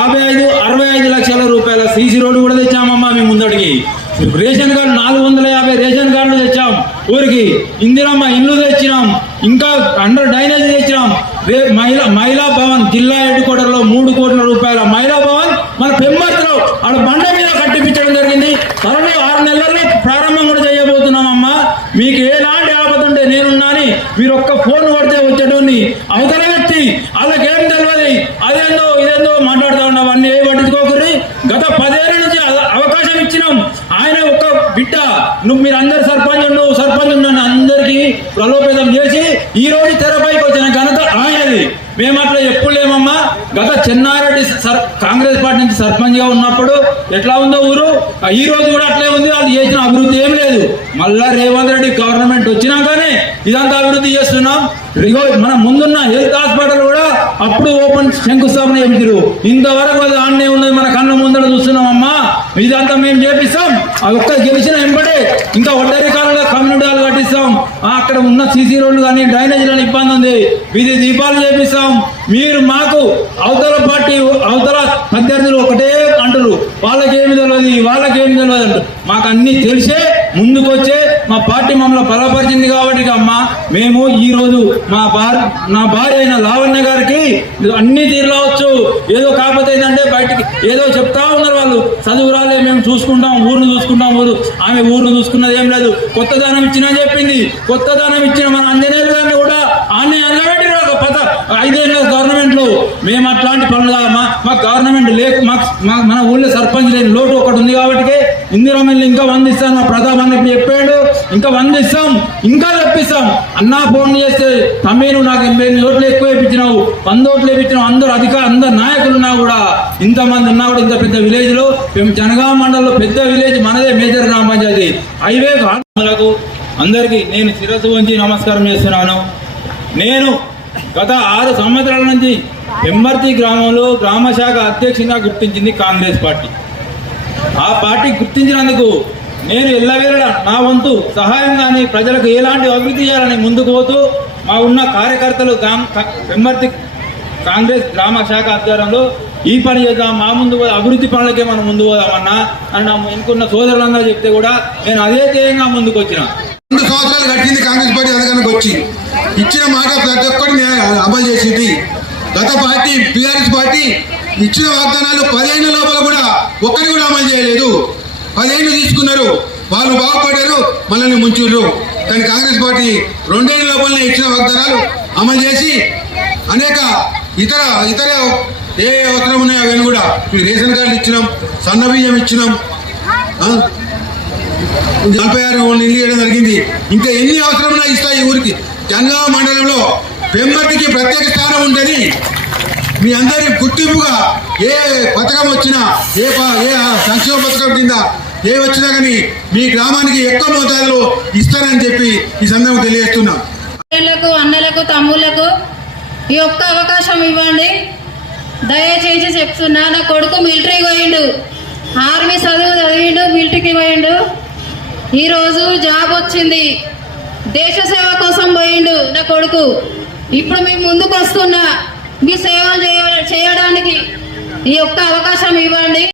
65 లక్షల రూపాయల CC road కూడా తెచ్చామమ్మా మేము ముందడికి. రేషన్ కార్డు 450 రేషన్ కార్డులు తెచ్చాం ఊరికి. ఇందిరమ్మ ఇల్లు తెచ్చినాం, ఇంకా అండర్ డ్రైనేజ్ తెచ్చినాం. మహిళా భవన్ జిల్లా హెడ్ క్వార్టర్లో 3 కోట్ల రూపాయల మహిళా భవన్ మన పెంబర్తిలో ఆడ బండ మీద కట్టిపించడం జరిగింది. త్వరలో 6 నెలల్లో ప్రారంభం కూడా చేయబోతున్నామమ్మా. మీకు ఎలాంటి ఆపద ఉంటే నేనున్నాని మీరు ఒక్క ఫోన్ కొడితే వచ్చేటోని. అవతల వ్యక్తి వాళ్ళకేం తెలియదు, అదేందో ఇదేందో మాట్లాడుతూ ఉన్నాం, అన్ని ఏ పట్టించుకోకూరి. గత 10 ఏళ్ళ నుంచి అవకాశం ఇచ్చినాం. ఆయన ఒక్క బిడ్డ మీరందరు సర్పంచ్ ఉండని అందరికీ ప్రలోభేదం చేసి ఈ రోజు తెరపైకి వచ్చిన ఘనత ఆయనది. మేము అట్లా ఎప్పుడు లేమమ్మా. గత చెన్నారెడ్డి కాంగ్రెస్ పార్టీ నుంచి సర్పంచ్ గా ఉన్నప్పుడు ఎట్లా ఉందో ఊరు, ఈ రోజు కూడా అట్లే ఉంది. వాళ్ళు చేసిన అభివృద్ధి ఏం లేదు. మళ్ళా రేవంత్ రెడ్డి గవర్నమెంట్ వచ్చినాకనే ఇదంతా అభివృద్ధి చేస్తున్నాం. మన ముందున్న హెల్త్ హాస్పిటల్ కూడా అప్పుడు ఓపెన్ శంకుస్థాపన చేయించారు. ఇంతవరకు అది ఆన్నే ఉన్నది, మన కళ్ళ ముందర చూస్తున్నాం అమ్మా. ఇదంతా మేము చేపిస్తాం. అది ఒక్క గెలిచిన వెంబడే ఇంకా ఒడ్డరి కాలంలో కమ్యూనిటీ హాల్ కట్టిస్తాం. అక్కడ ఉన్న సీసీ రోడ్లు కానీ డ్రైనేజీలను ఇబ్బంది ఉంది, వీధి దీపాలు చేపిస్తాం. మీరు మాకు అవతల పార్టీ అవతల ప్రత్యర్థులు ఒకటే అంటారు, వాళ్ళకేమి తెలియదు అంటారు. మాకు అన్ని తెలిసే ముందుకొచ్చే మా పార్టీ మమ్మల్ని బలపరిచింది కాబట్టి అమ్మా మేము ఈ రోజు నా భార్య అయిన లావణ్య గారికి అన్ని తీరవచ్చు. ఏదో కాకపోతే ఏంటంటే బయటికి ఏదో చెప్తా ఉన్నారు వాళ్ళు, చదువు రాలే మేము చూసుకుంటాం, ఊరును చూసుకుంటాం. ఆమె ఊరును చూసుకున్నది ఏం లేదు. కొత్త దానం ఇచ్చినా చెప్పింది. కొత్త దానం ఇచ్చిన మన అంజనేయులు గారిని కూడా ఆమె అనబెట్టి 5 ఏళ్ళ గవర్నమెంట్ లో మేము అట్లాంటి పనులు కాదమ్మా. మాకు గవర్నమెంట్ మన ఊళ్ళో సర్పంచ్ లేని లోటు ఒకటి ఉంది కాబట్టి ఇందిరమ్మల్ని ఇంకా 100 ఇస్తాం. మా ప్రతాప్ అన్న చెప్పాడు, ఇంకా 100 ఇస్తాం, ఇంకా తెప్పిస్తాం. అన్నా ఫోన్ చేస్తే తమ్మేను నాకు 80 ఓట్లు ఎక్కువ వేయించినావు, 100 ఓట్లు వేయించినావు. అందరు నాయకులు ఉన్నా కూడా, ఇంతమంది ఉన్నా కూడా, ఇంత పెద్ద విలేజ్ లో మేము జనగామ మండలంలో పెద్ద విలేజ్ మనదే, మేజర్ గ్రామ పంచాయతీ. హైవే అందరికీ నేను శిరస్సు వంచి నమస్కారం చేస్తున్నాను. నేను గత 6 సంవత్సరాల నుంచి పెంబర్తి గ్రామంలో గ్రామ శాఖ అధ్యక్షునిగా గుర్తించింది కాంగ్రెస్ పార్టీ. ఆ పార్టీ గుర్తించినందుకు నేను ఎల్లవేళ నా వంతు సహాయం కానీ ప్రజలకు ఎలాంటి అభివృద్ధి చేయాలని ముందుకు పోతూ మా ఉన్న కార్యకర్తలు పెంబర్తి కాంగ్రెస్ గ్రామ శాఖ ఆధ్వర్యంలో ఈ పని చేద్దాం, మా ముందు అభివృద్ధి పనులకే మనం ముందు పోదామన్నా అని నా ఎన్నుకున్న సోదరులందరూ చెప్తే కూడా నేను అదే ధ్యేయంగా ముందుకు వచ్చిన. 2 సంవత్సరాలు కట్టింది కాంగ్రెస్ పార్టీ. అధికారానికి వచ్చి ఇచ్చిన మాట ప్రతి ఒక్కటి అమలు చేసింది. గత పార్టీ టీఆర్ఎస్ పార్టీ ఇచ్చిన వాగ్దానాలు 10 ఏళ్ల లోపల కూడా ఒక్కటి కూడా అమలు చేయలేదు. 10 ఏళ్ళు తీసుకున్నారు, వాళ్ళు బాగుపడ్డారు, మనల్ని ముంచుర్రు. కానీ కాంగ్రెస్ పార్టీ 2 ఏళ్ల లోపలనే ఇచ్చిన వాగ్దానాలు అమలు చేసి అనేక ఇతర ఏ అవసరం ఉన్నాయో అవన్నీ కూడా రేషన్ కార్డులు ఇచ్చినాం, సన్న బియ్యం ఇచ్చినాం, 46 ఇల్లు ఇవ్వడం జరిగింది. ఇంకా ఎన్ని అవసరమైనా ఇస్తాయి ఊరికి. జనగామ మండలంలో పెంబర్తికి ప్రత్యేక స్థానం ఉంటుంది. మీ అందరి గుర్తింపుగా ఏ పథకం వచ్చినా, ఏ సంక్షేమ పథకం కింద ఏ వచ్చినా కానీ మీ గ్రామానికి ఎక్కువ మోతాదులో ఇస్తానని చెప్పి ఈ సందర్భంగా తెలియజేస్తున్నా. అన్నలకు తమ్ముళ్లకు ఈ ఒక్క అవకాశం ఇవ్వండి దయచేసి చెప్తున్నా. నా కొడుకు మిలిటరీకి పోయిండు, ఆర్మీ చదివిండు, మిలిటరీకి పోయిండు. ఈరోజు జాబ్ వచ్చింది, దేశ సేవ కోసం పోయిండు నా కొడుకు. ఇప్పుడు మీ ముందుకు వస్తున్నా, మీ సేవలు చేయడానికి ఈ ఒక్క అవకాశం ఇవ్వండి.